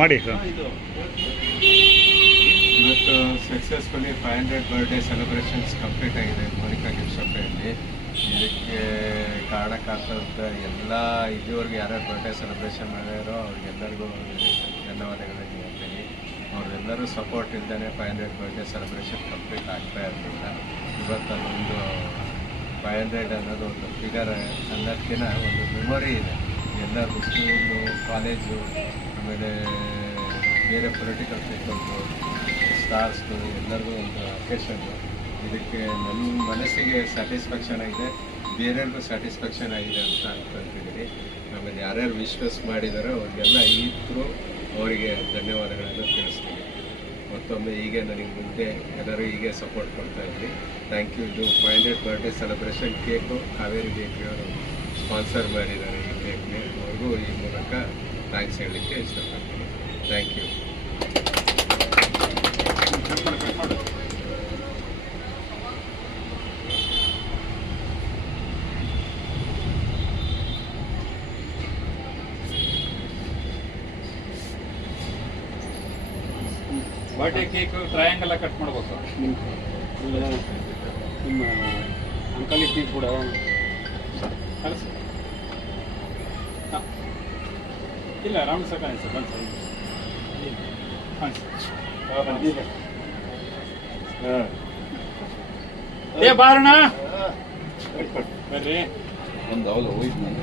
ಮಾಡಿ ಸರ್. ಇವತ್ತು successfully 500 birthday celebrations complete ಆಗಿದೆ ಮೋನಿಕಾ ಗಿಫ್ಟ್ ಶಾಪಲ್ಲಿ. ಇದಕ್ಕೆ ಕಾರಣಕ್ಕಾಗ್ತಂತ ಎಲ್ಲ ಇದುವರೆಗೂ ಯಾರ್ಯಾರು ಬರ್ಡೇ ಸೆಲೆಬ್ರೇಷನ್ ಮಾಡ್ಯಾರೋ ಅವ್ರಿಗೆಲ್ಲರಿಗೂ ಧನ್ಯವಾದಗಳನ್ನು ಹೇಳ್ತೀನಿ. ಅವರೆಲ್ಲರೂ ಸಪೋರ್ಟ್ ಇಲ್ಲದೇ 500 ಬರ್ಡೇ ಸೆಲೆಬ್ರೇಷನ್ ಕಂಪ್ಲೀಟ್ ಆಗ್ತಾ ಇರಲಿಲ್ಲ. ಇವತ್ತು ಅದೊಂದು 500 ಅನ್ನೋದು ಒಂದು ಫಿಗರ್ ಅನ್ನೋದಕ್ಕಿಂತ ಒಂದು ಮೆಮೊರಿ ಇದೆ. ಎಲ್ಲರಿಗೂ ಸ್ಕೂಲು, ಕಾಲೇಜು, ಆಮೇಲೆ ಬೇರೆ ಪೊಲಿಟಿಕಲ್ ಪೀಪಲ್ಸು, ಸ್ಟಾರ್ಸ್ದು ಎಲ್ಲರಿಗೂ ಒಂದು ಅಕೇಶನ್ನು. ಇದಕ್ಕೆ ನನ್ನ ಮನಸ್ಸಿಗೆ ಸ್ಯಾಟಿಸ್ಫ್ಯಾಕ್ಷನ್ ಆಗಿದೆ, ಬೇರೆಯವ್ರಿಗೂ ಸ್ಯಾಟಿಸ್ಫ್ಯಾಕ್ಷನ್ ಆಗಿದೆ ಅಂತ ಅನ್ಕೊಳ್ತಿದ್ದೀನಿ. ಆಮೇಲೆ ಯಾರ್ಯಾರು ವಿಶ್ವಾಸ ಮಾಡಿದಾರೋ ಅವ್ರಿಗೆಲ್ಲ ಇದ್ರು ಅವರಿಗೆ ಧನ್ಯವಾದಗಳನ್ನು ತಿಳಿಸ್ತೀನಿ. ಮತ್ತೊಮ್ಮೆ ಹೀಗೆ ನನಗೆ ಮುಂದೆ ಎಲ್ಲರೂ ಹೀಗೆ ಸಪೋರ್ಟ್ ಕೊಡ್ತಾ ಇದ್ದೀನಿ. Thank you. ಇದು 500 ಬರ್ಡೇ ಸೆಲೆಬ್ರೇಷನ್ ಕೇಕು ಕಾವೇರಿ ಬೇಕ್ರಿಯವರು ಸ್ಪಾನ್ಸರ್ ಮಾಡಿದ್ದಾರೆ. ಈ ಕೇಕ್ಗೆ ಅವ್ರಿಗೂ ಈ ಮೂಲಕ ಥ್ಯಾಂಕ್ಸ್ ಹೇಳಲಿಕ್ಕೆ ಇಷ್ಟಪಡ್ತೀನಿ. Thank you. Birthday cake triangle cut ಮಾಡ್ಬೇಕು. ನಿಮ್ಮ ಅಂಕಲ್ ಇಟ್ಟು ಕೂಡ ಕಳಿಸಿ. ಇಲ್ಲ ರೌಂಡ್ ಸಕಾಣಿ ಸರ್ ಬಂದು ಸರ್. ಏ ಬಾರಣ ಬರ್ರಿ. ಒಂದು ಹೌದು ಹೋಯ್ತು ನಾನು.